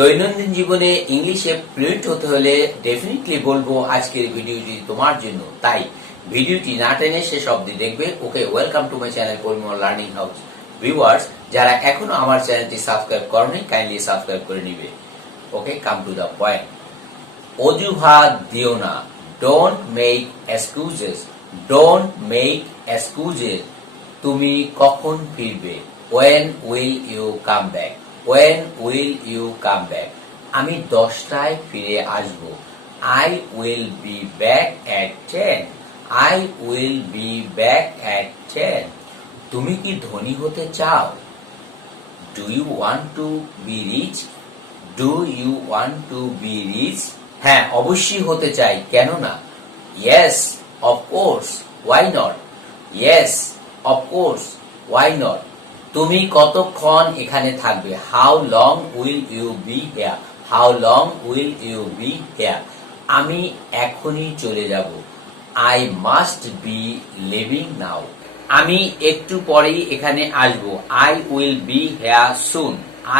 দৈনন্দিন জীবনে ইংলিশে ফ্লুয়েন্ট হতে হলে ডেফিনেটলি বলবো আজকের ভিডিওটি তোমার জন্য। তাই ভিডিওটি না টেনে শেষ অবধি দেখবে। Okay, welcome to my channel Parimal learning house. Viewers, যারা এখনো আমার চ্যানেলটি সাবস্ক্রাইব করনি কাইন্ডলি সাবস্ক্রাইব করে নিবে। ওকে, কাম টু দ্য পয়েন্ট। অজুহাত দিও না, don't make excuses, don't make excuses. তুমি কখন ফিরবে? when will you come back, when will you come back? আমি 10টায় ফিরে আসব। I will be back at 10, I will be back at 10. তুমি কি ধনী হতে চাও? Do you want to be rich? Do you want to be rich? হ্যাঁ, অবশ্যই হতে চাই, কেন না? Yes, of course, why not? Yes, of course, why not? তুমি কতক্ষণ এখানে থাকবে? How long will you be here? How long will you be here? আমি এখনই চলে যাব। I must be leaving now. আমি একটু পরেই এখানে আসব। I will be here soon.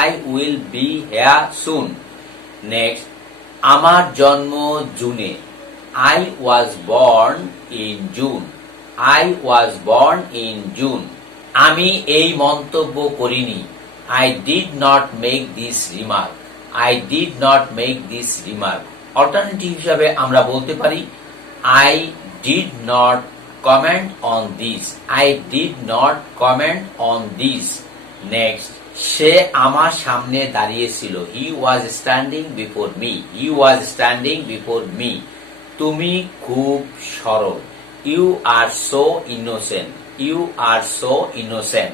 I will be here soon. Next, আমার জন্ম জুনে। I was born in June. I was born in June. আমি এই মন্তব্য করিনি। I did not make this remark. I did not make this remark. Alternative হিসাবে আমরা বলতে পারি I did not comment on this. I did not comment on this. Next, সে আমার সামনে দাঁড়িয়ে ছিল। He was standing before me. He was standing before me. তুমি খুব সরল। You are so innocent. You are so innocent.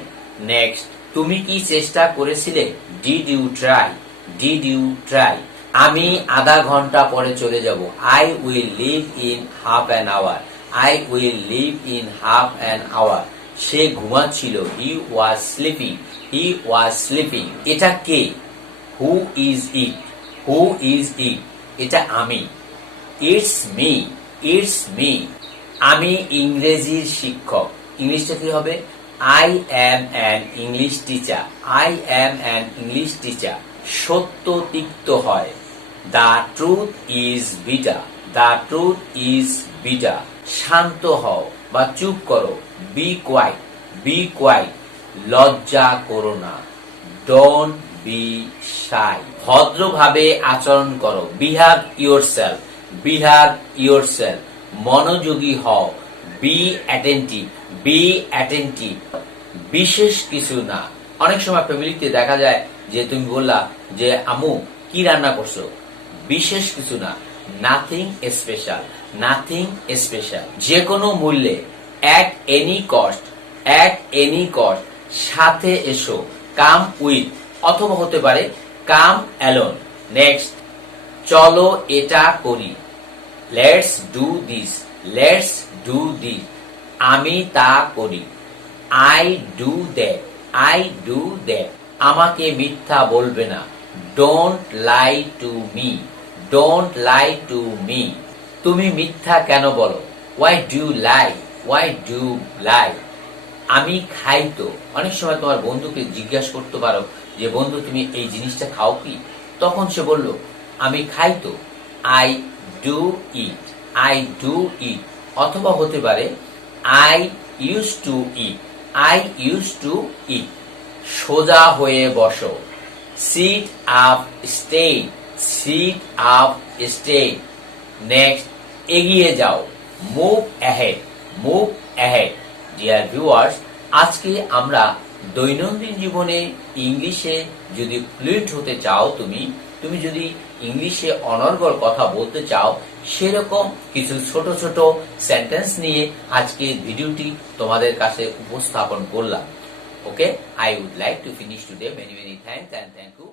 Next, তুমি কি চেষ্টা করেছিলে? Did you try? Did you try? আমি আধা ঘন্টা পরে চলে যাব। I will leave in half an hour. I will leave in half an hour. সে ঘুমাচ্ছিল। He was sleeping. He was sleeping. এটা কে? Who is it? Who is it? এটা আমি। It's me. It's me. আমি ইংরেজির শিক্ষক। ইংলিশটা কি হবে? I am an English teacher. I am an English teacher. সত্য তিক্ত হয়। The truth is bitter. The truth is bitter. শান্ত হও বা চুপ করো। Be quiet. Be quiet. লজ্জা করো না। Don't be shy. ভদ্রভাবে আচরণ করো। Behave yourself. Behave yourself. মনোযোগী হও। Be attentive. Be attentive. বিশেষ কিছু না। অনেক সময় ফ্যামিলিতে দেখা যায় যে তুমি বললা যে আম্মু কি রান্না করছো? বিশেষ কিছু না। Nothing special. Nothing special. যে কোনো মূল্যে, at any cost. at any cost. সাথে এসো। come with, অথবা হতে পারে come alone. নেক্সট, চলো এটা করি। let's do this. let's do this. আমি তা করি। I do that. I do that. আমাকে মিথ্যা বলবে না। Don't lie to me. Don't lie to me. তুমি মিথ্যা কেন বলো? Why do you lie? Why do you lie? আমি খাই তো। অনেক সময় তোমার বন্ধুকে জিজ্ঞাসা করতে পারো যে বন্ধু তুমি এই জিনিসটা খাও কি? তখন সে বলল আমি খাই তো। I do eat. I do eat. অথবা হতে পারে I used to eat. I used to eat. সোজা হয়ে বসো। Sit up straight. Sit up straight. Next, এগিয়ে যাও। Move ahead. Move ahead. Dear viewers, আজকে আমরা দৈনন্দিন জীবনে ইংলিশে যদি ফ্লুয়েন্ট হতে চাও, তুমি যদি ইংলিশে অনর্গল কথা বলতে চাও, সেরকম কিছু ছোট ছোট সেন্টেন্স নিয়ে আজকে ভিডিওটি তোমাদের কাছে উপস্থাপন করলাম। ওকে, I would like to finish today. Many thanks and thank you.